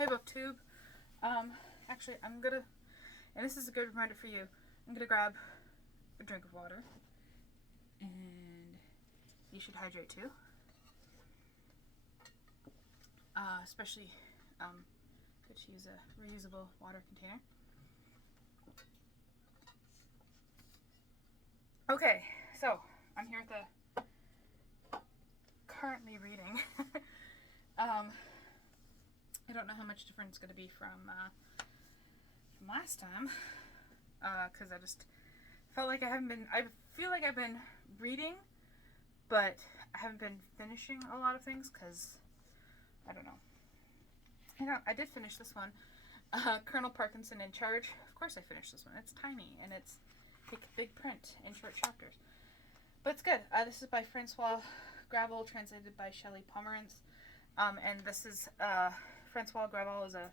Hi BookTube. Actually, I'm gonna, and this is a good reminder for you, I'm gonna grab a drink of water, and you should hydrate too. Especially, good to use a reusable water container. Okay, so I'm here with the currently reading. I don't know how much different it's going to be from last time, because I just felt like I feel like I've been reading, but I haven't been finishing a lot of things, because, I don't know. I did finish this one, Colonel Parkinson in Charge. Of course I finished this one. It's tiny, and it's big print in short chapters. But it's good. This is by Francois Gravel, translated by Shelley Pomerantz. And this is, Francois Gravel is I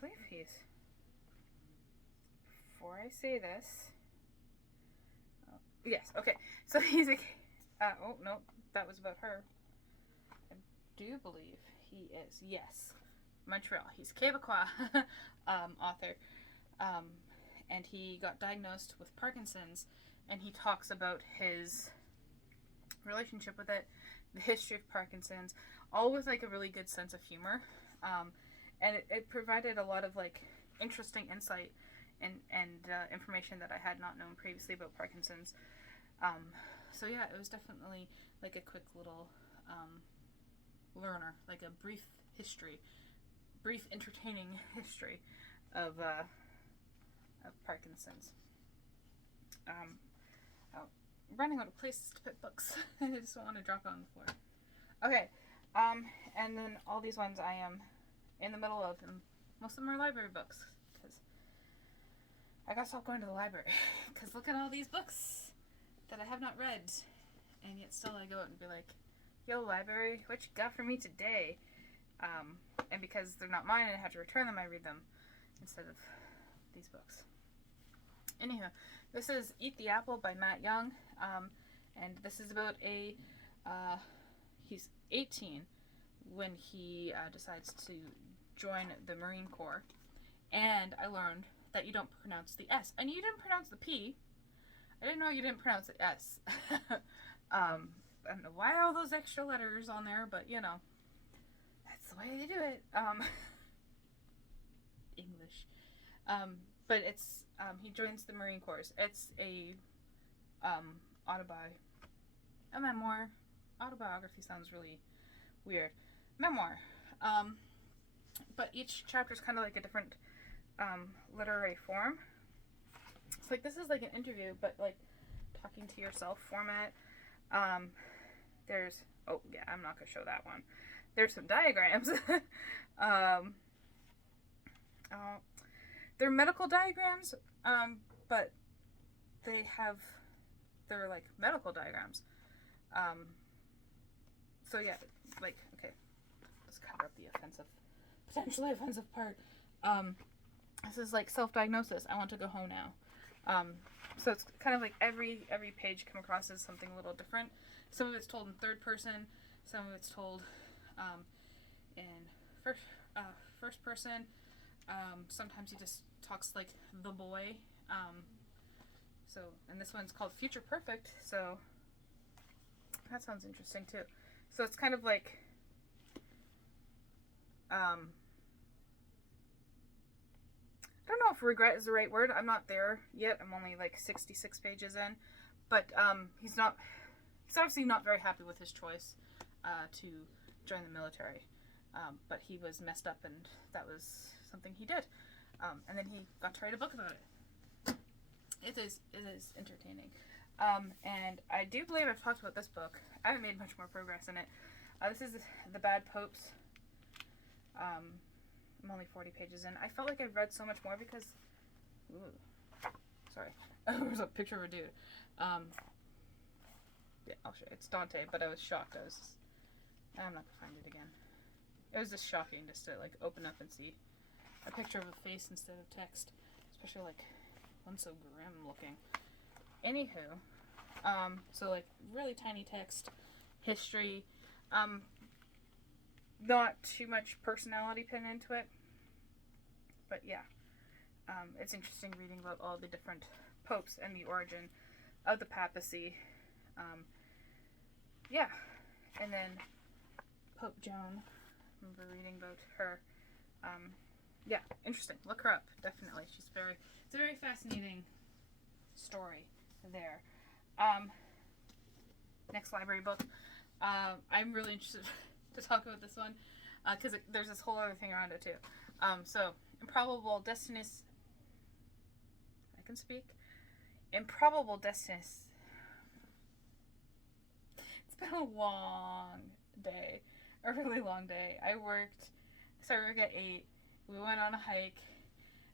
believe he's, before I say this, yes, okay, so he's oh, no, that was about her. I do believe he is, yes, Montreal. He's a Quebecois author, and he got diagnosed with Parkinson's, and he talks about his relationship with it, the history of Parkinson's, all with like a really good sense of humor, and it provided a lot of like interesting insight and information that I had not known previously about Parkinson's. So yeah, it was definitely like a quick little learner, like a brief entertaining history of Parkinson's. Running out of places to put books. I just don't want to drop it on the floor. Okay, and then all these ones I am in the middle of, and most of them are library books, because I gotta stop going to the library, because look at all these books that I have not read, and yet still I go out and be like, yo, library, what you got for me today? And because they're not mine and I have to return them, I read them instead of these books. Anywho, this is Eat the Apple by Matt Young, and this is about he's 18 when he decides to join the Marine Corps, and I learned that you don't pronounce the S, and you didn't pronounce the P. I didn't know you didn't pronounce the S. I don't know why all those extra letters on there, but you know, that's the way they do it. English. But it's, he joins the Marine Corps. It's a memoir. Autobiography sounds really weird. Memoir. But each chapter is kind of like a different literary form. It's like, this is like an interview, but like talking to yourself format. There's, oh yeah, I'm not going to show that one. There's some diagrams. They're medical diagrams, but they're like medical diagrams. So yeah, like, okay, let's cover up the potentially offensive part. This is like self-diagnosis. I want to go home now. So it's kind of like every page come across as something a little different. Some of it's told in third person, some of it's told in first person. Sometimes he just talks like the boy. And this one's called Future Perfect, so that sounds interesting too. So it's kind of like, I don't know if regret is the right word. I'm not there yet. I'm only like 66 pages in, but he's obviously not very happy with his choice to join the military. But he was messed up, and that was something he did. And then he got to write a book about it. It is entertaining. And I do believe I've talked about this book. I haven't made much more progress in it. This is The Bad Popes. I'm only 40 pages in. I felt like I've read so much more because... Ooh. Sorry. There's a picture of a dude. Yeah, I'll show you. It's Dante, but I was shocked. I'm not going to find it again. It was just shocking just to like open up and see a picture of a face instead of text. Especially like one so grim looking. Anywho, so like really tiny text, history. not too much personality put into it. But yeah, it's interesting reading about all the different popes and the origin of the papacy. Yeah, and then Pope Joan, I remember reading about her. Yeah, interesting. Look her up, definitely. It's a very fascinating story there. Next library book. I'm really interested to talk about this one because there's this whole other thing around it too. So, Improbable Destinies. I can speak. Improbable Destinies. It's been a long day. A really long day. I started work at 8. We went on a hike.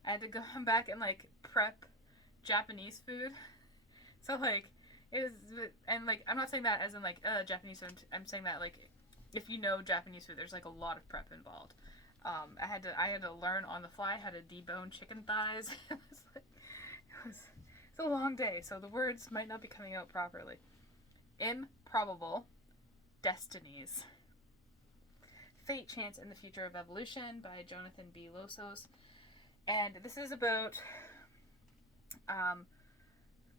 I had to come back and like prep Japanese food. So like it was, and like I'm not saying that as in like Japanese food. I'm saying that like if you know Japanese food, there's like a lot of prep involved. I had to learn on the fly how to debone chicken thighs. It's a long day, so the words might not be coming out properly. Improbable Destinies. Fate, Chance, and the Future of Evolution by Jonathan B. Losos. And this is about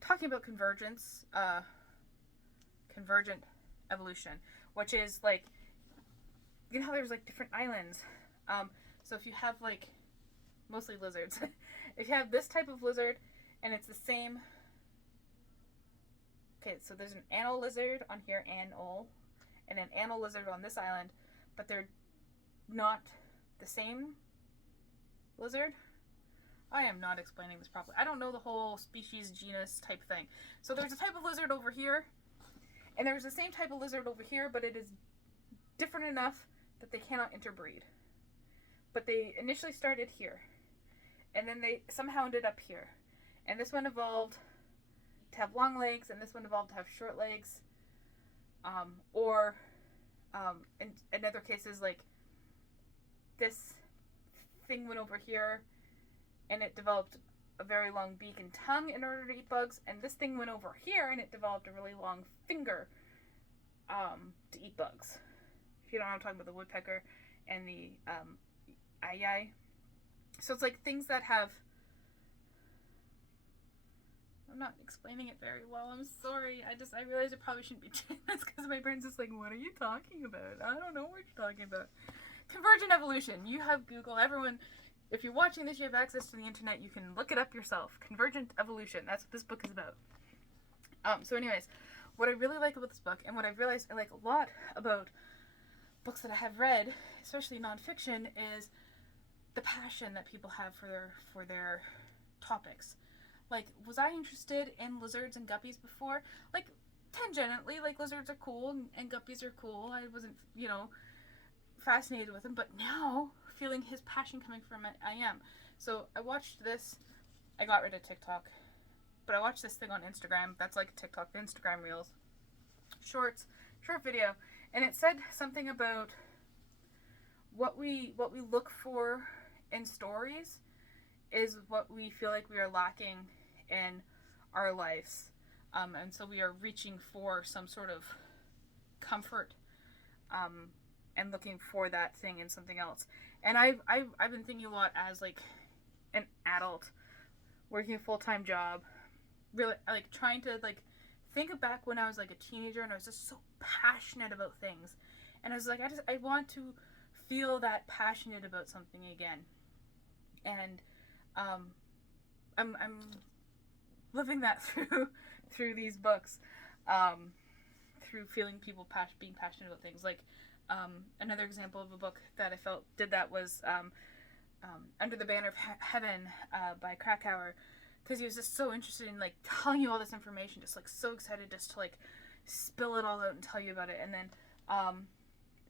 talking about convergent evolution, which is like, you know how there's like different islands. So if you have like, mostly lizards, if you have this type of lizard and it's the same, okay, so there's an anal lizard on here, anal, and an anal lizard on this island, but they're not the same lizard. I am not explaining this properly. I don't know the whole species, genus type thing. So there's a type of lizard over here, and there's the same type of lizard over here, but it is different enough that they cannot interbreed. But they initially started here, and then they somehow ended up here. And this one evolved to have long legs, and this one evolved to have short legs. In other cases, like this thing went over here, and it developed a very long beak and tongue in order to eat bugs, and this thing went over here, and it developed a really long finger to eat bugs. If you don't know, I'm talking about the woodpecker and the aye. So it's like things that have... I'm not explaining it very well. I'm sorry. I realize I probably shouldn't be doing this because my brain's just like, what are you talking about? I don't know what you're talking about. Convergent evolution. You have Google. Everyone, if you're watching this, you have access to the internet. You can look it up yourself. Convergent evolution. That's what this book is about. So anyways, what I really like about this book, and what I've realized I like a lot about books that I have read, especially nonfiction, is the passion that people have for their topics. Like, was I interested in lizards and guppies before? Like, tangentially, like, lizards are cool and guppies are cool. I wasn't, fascinated with them. But now, feeling his passion coming from it, I am. So, I watched this. I got rid of TikTok. But I watched this thing on Instagram. That's like TikTok, the Instagram Reels. Short video. And it said something about what we look for in stories is what we feel like we are lacking in our lives, and so we are reaching for some sort of comfort, and looking for that thing in something else. And I've been thinking a lot as like an adult working a full-time job, really like trying to like think back when I was like a teenager and I was just so passionate about things, and I was like I want to feel that passionate about something again, and I'm living that through these books, through feeling people being passionate about things. Like another example of a book that I felt did that was Under the Banner of Heaven by Krakauer, because he was just so interested in like telling you all this information, just like so excited just to like spill it all out and tell you about it. And then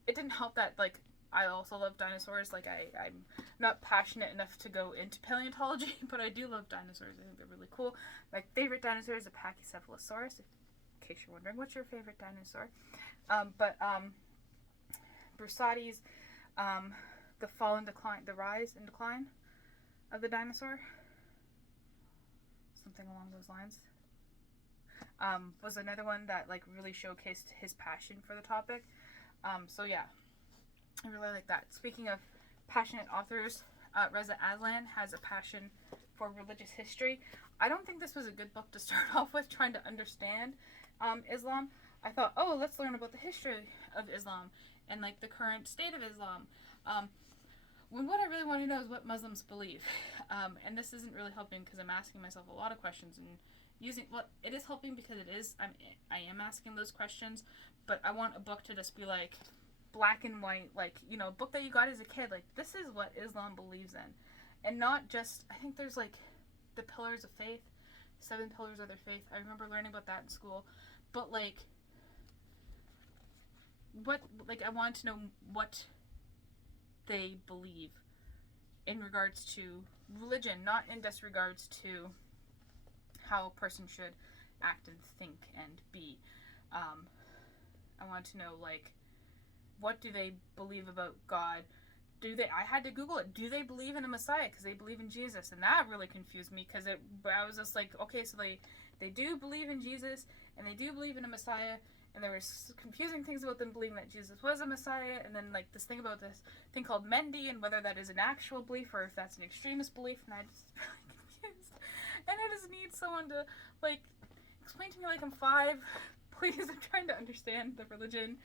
it didn't help that like I also love dinosaurs. Like I'm not passionate enough to go into paleontology, but I do love dinosaurs. I think they're really cool. My favorite dinosaur is a Pachycephalosaurus, in case you're wondering. What's your favorite dinosaur? Brusati's The Fall and Decline, The Rise and Decline of the Dinosaur, something along those lines, was another one that like really showcased his passion for the topic. So yeah. I really like that. Speaking of passionate authors, Reza Aslan has a passion for religious history. I don't think this was a good book to start off with, trying to understand Islam. I thought, oh, let's learn about the history of Islam and like the current state of Islam. When what I really want to know is what Muslims believe. And this isn't really helping because I'm asking myself a lot of questions and using, well, it is helping because I am asking those questions, but I want a book to just be like black and white, like, you know, a book that you got as a kid, like, this is what Islam believes in. And not just, I think there's like the pillars of faith, 7 pillars of their faith. I remember learning about that in school, but like, what, like, I want to know what they believe in regards to religion, not in disregards to how a person should act and think and be. I want to know, like, what do they believe about God? I had to Google it. Do they believe in a Messiah? Because they believe in Jesus. And that really confused me because I was just like, okay, so they do believe in Jesus and they do believe in a Messiah. And there were confusing things about them believing that Jesus was a Messiah. And then like this thing about this thing called Mendy and whether that is an actual belief or if that's an extremist belief. And I just really confused. And I just need someone to like explain to me like I'm 5. Please, I'm trying to understand the religion.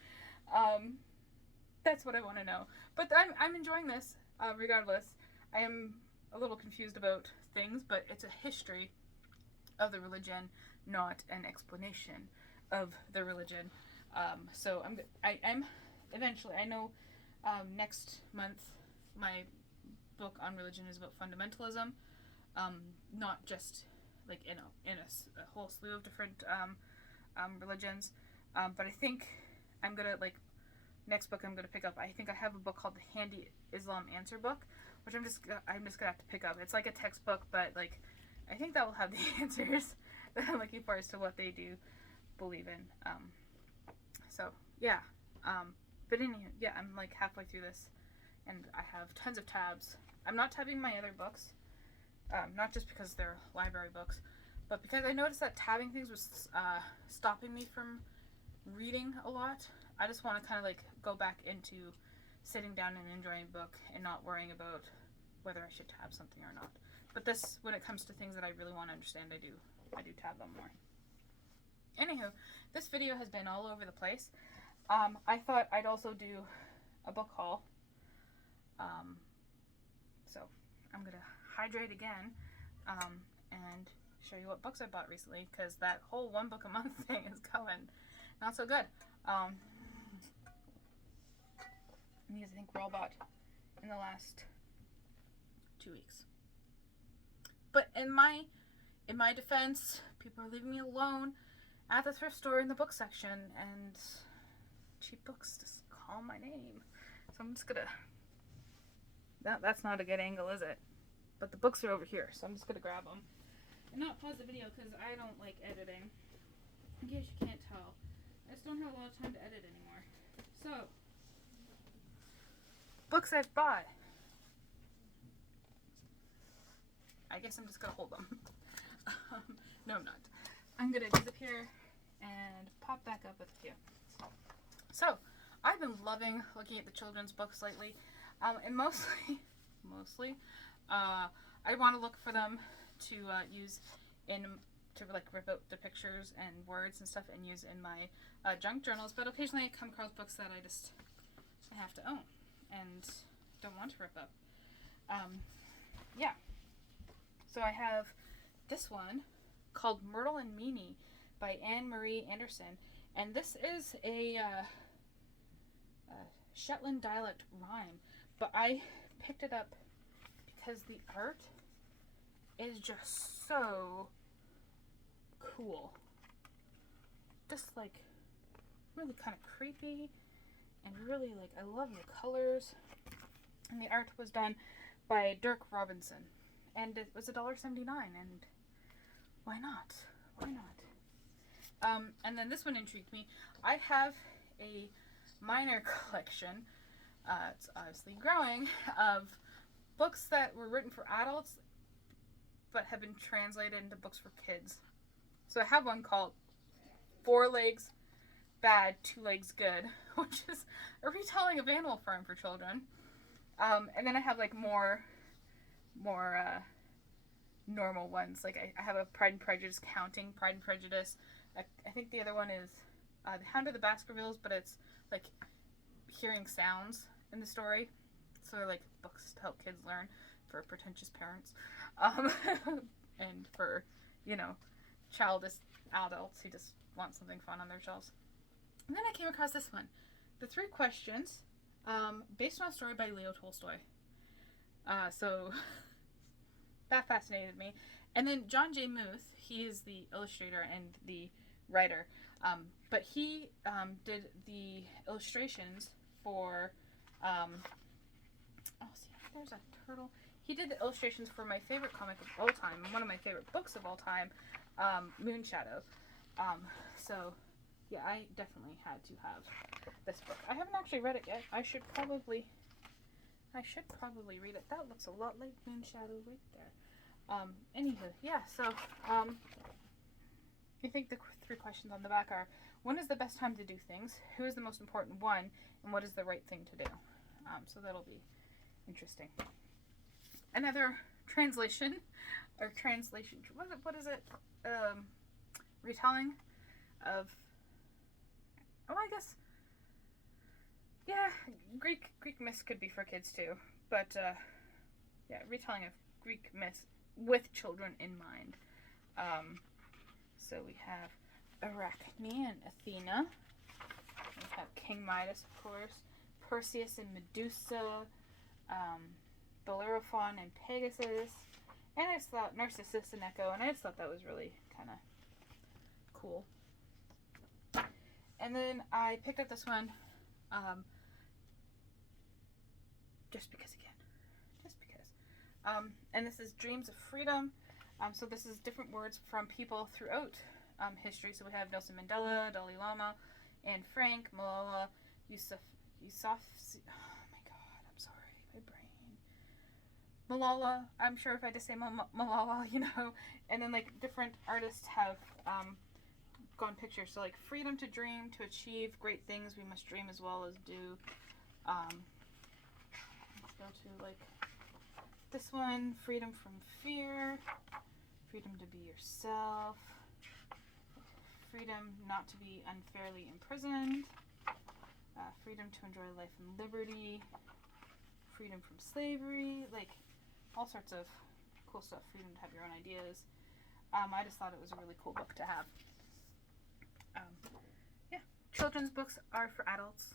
That's what I want to know. But I'm enjoying this, regardless. I am a little confused about things, but it's a history of the religion, not an explanation of the religion. So I'm eventually, I know next month my book on religion is about fundamentalism, not just like in a whole slew of different religions, but I think I'm gonna like next book I'm gonna pick up. I think I have a book called the Handy Islam Answer Book, which I'm just gonna have to pick up. It's like a textbook, but like I think that will have the answers that I'm looking for as to what they do believe in. So yeah, but anyway, yeah, I'm like halfway through this, and I have tons of tabs. I'm not tabbing my other books, not just because they're library books, but because I noticed that tabbing things was stopping me from reading a lot. I just want to kind of like go back into sitting down and enjoying a book and not worrying about whether I should tab something or not. But this, when it comes to things that I really want to understand, I do tab them more. Anywho, this video has been all over the place. I thought I'd also do a book haul. So I'm gonna hydrate again and show you what books I bought recently, because that whole 1 book a month thing is going not so good. These I think were all bought in the last 2 weeks. But in my defense, people are leaving me alone at the thrift store in the book section, and cheap books just call my name. So I'm just gonna. That's not a good angle, is it? But the books are over here, so I'm just gonna grab them and not pause the video because I don't like editing. In case you can't tell, I just don't have a lot of time to edit anymore. So, books I've bought. I guess I'm just gonna hold them. No, I'm not. I'm gonna disappear and pop back up with a few. So, I've been loving looking at the children's books lately, and mostly, I want to look for them to use to like rip out the pictures and words and stuff and use in my junk journals. But occasionally, I come across books that I have to own and don't want to rip up. Yeah. So I have this one called Myrtle Meanie by Anne Marie Anderson, and this is a Shetland dialect rhyme, but I picked it up because the art is just so cool. Just like really kind of creepy and really like, I love the colors. And the art was done by Dirk Robinson, and it was $1.79, and why not? Why not? And then this one intrigued me. I have a minor collection, it's obviously growing, of books that were written for adults but have been translated into books for kids. So I have one called 4 Legs Bad, 2 Legs Good, which is a retelling of Animal Farm for children. And then I have like more normal ones. Like I have a Pride and Prejudice, counting Pride and Prejudice. I think the other one is The Hound of the Baskervilles, but it's like hearing sounds in the story. So they're like books to help kids learn for pretentious parents. And for, childish adults who just want something fun on their shelves. And then I came across this one. The 3 Questions, based on a story by Leo Tolstoy. So that fascinated me. And then John J. Muth, he is the illustrator and the writer. But he did the illustrations for, there's a turtle. He did the illustrations for my favorite comic of all time, one of my favorite books of all time, Moonshadow. So yeah, I definitely had to have this book. I haven't actually read it yet. I should probably read it. That looks a lot like Moonshadow right there. Anywho, yeah, so I think the 3 questions on the back are: when is the best time to do things? Who is the most important one? And what is the right thing to do? So that'll be interesting. Another translation, what is it? Retelling of, I guess, yeah, Greek myths could be for kids too, but yeah, retelling of Greek myths with children in mind. So we have Arachne and Athena. We have King Midas, of course, Perseus and Medusa, Bellerophon and Pegasus, and I just thought Narcissist Echo, and I just thought that was really kind of cool. And then I picked up this one, just because. And this is Dreams of Freedom. So this is different words from people throughout history. So we have Nelson Mandela, Dalai Lama, Anne Frank, Malala Yousafzai. Malala, I'm sure if I just say Malala, and then like different artists have gone pictures. So like freedom to dream, to achieve great things, we must dream as well as do. Let's go to like this one, freedom from fear, freedom to be yourself, freedom not to be unfairly imprisoned, freedom to enjoy life and liberty, freedom from slavery, like all sorts of cool stuff, freedom to have your own ideas. I just thought it was a really cool book to have. Yeah, children's books are for adults.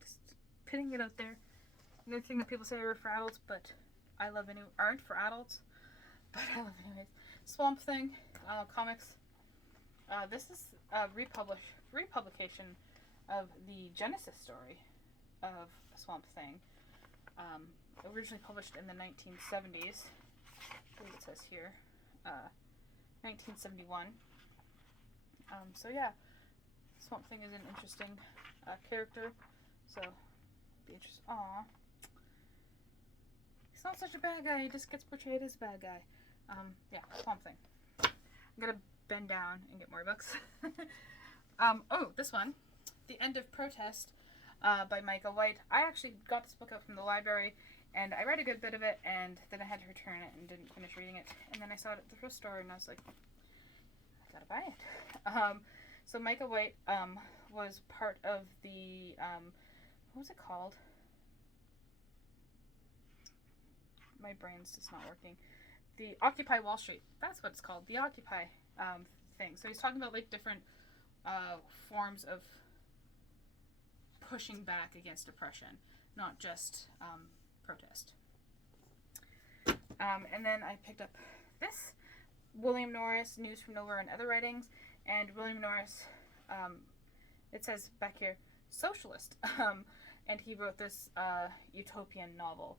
Just putting it out there. Another thing that people say are for adults, but I love aren't for adults, but I love anyways. Swamp Thing comics. This is a republication of the Genesis story of Swamp Thing. Originally published in the 1970s. I believe it says here. 1971. So yeah, Swamp Thing is an interesting character. So be interesting. Aww. He's not such a bad guy. He just gets portrayed as a bad guy. Yeah, Swamp Thing. I'm gonna bend down and get more books. This one, The End of Protest, by Micah White. I actually got this book out from the library, and I read a good bit of it, and then I had to return it and didn't finish reading it. And then I saw it at the thrift store, and I was like, I gotta buy it. So Micah White was part of the, what was it called? My brain's just not working. The Occupy Wall Street. That's what it's called. The Occupy thing. So he's talking about like different forms of pushing back against oppression, not just protest. And then I picked up this, William Norris, News from Nowhere and Other Writings. And William Norris, it says back here, Socialist. And he wrote this utopian novel.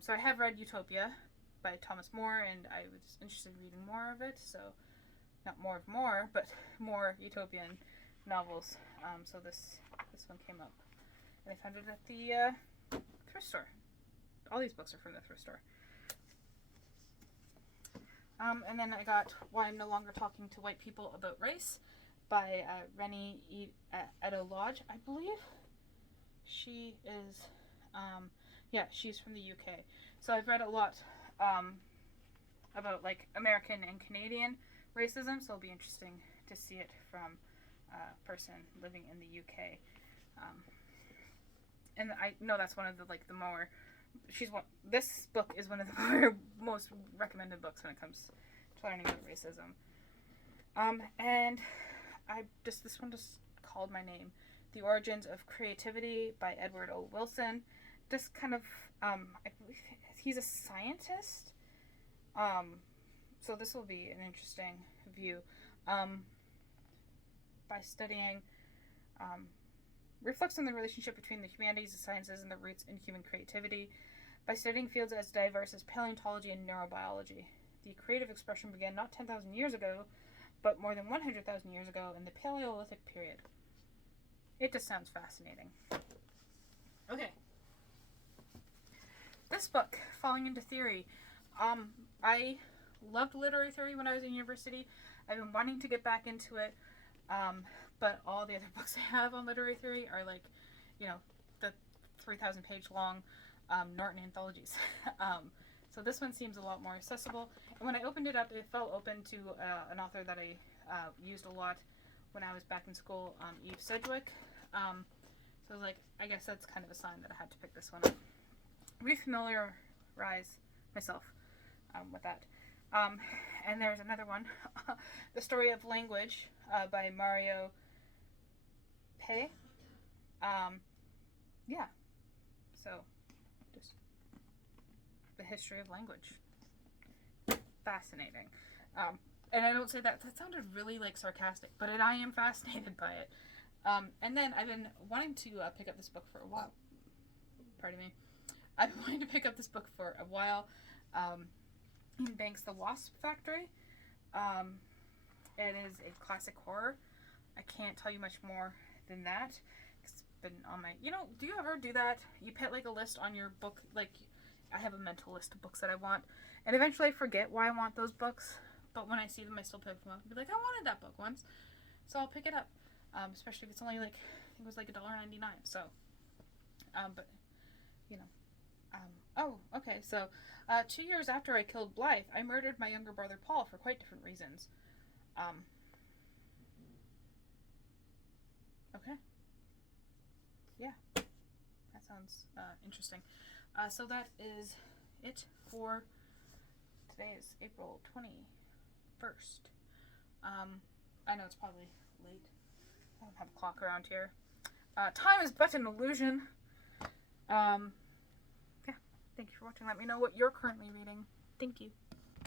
So I have read Utopia by Thomas More, and I was interested in reading more of it. So, not more of more, but more utopian novels. So this one came up, and I found it at the thrift store. All these books are from the thrift store. And then I got Why I'm No Longer Talking to White People About Race by Rennie Edo Lodge, I believe. she is, yeah, she's from the UK. So I've read a lot about like American and Canadian racism, so it'll be interesting to see it from a person living in the UK. And I know that's one of the like the more this book is one of the more most recommended books when it comes to learning about racism. And this one just called my name. The Origins of Creativity by Edward O. Wilson. Just kind of, I believe he's a scientist. So this will be an interesting view. By studying, reflects on the relationship between the humanities, the sciences, and the roots in human creativity. By studying fields as diverse as paleontology and neurobiology. The creative expression began not 10,000 years ago, but more than 100,000 years ago in the Paleolithic period. It just sounds fascinating. Okay. This book, Falling into Theory. I loved literary theory when I was in university. I've been wanting to get back into it, but all the other books I have on literary theory are like, you know, the 3,000 page long Norton anthologies. So this one seems a lot more accessible. And when I opened it up, it felt open to an author that I used a lot when I was back in school, Eve Sedgwick. So I was like, I guess that's kind of a sign that I had to pick this one up. Refamiliarize myself with that. And there's another one, The Story of Language by Mario Pei. Yeah. So, just the history of language. Fascinating. And I don't say that sounded really like sarcastic, but I am fascinated by it. And then I've been wanting to pick up this book for a while. Pardon me. I've been wanting to pick up this book for a while. Ian Banks' The WASP Factory. It is a classic horror. I can't tell you much more than that. It's been on my... You know, do you ever do that? You put like a list on your book, like I have a mental list of books that I want, and eventually I forget why I want those books, but when I see them I still pick them up and be like, I wanted that book once, so I'll pick it up, especially if it's only like, I think it was like $1.99, so, but, you know, oh, okay, so, 2 years after I killed Blythe, I murdered my younger brother Paul for quite different reasons. Okay. Yeah. That sounds interesting. So that is it for today. Is April 21st. I know it's probably late. I don't have a clock around here. Time is but an illusion. Yeah. Thank you for watching. Let me know what you're currently reading. Thank you.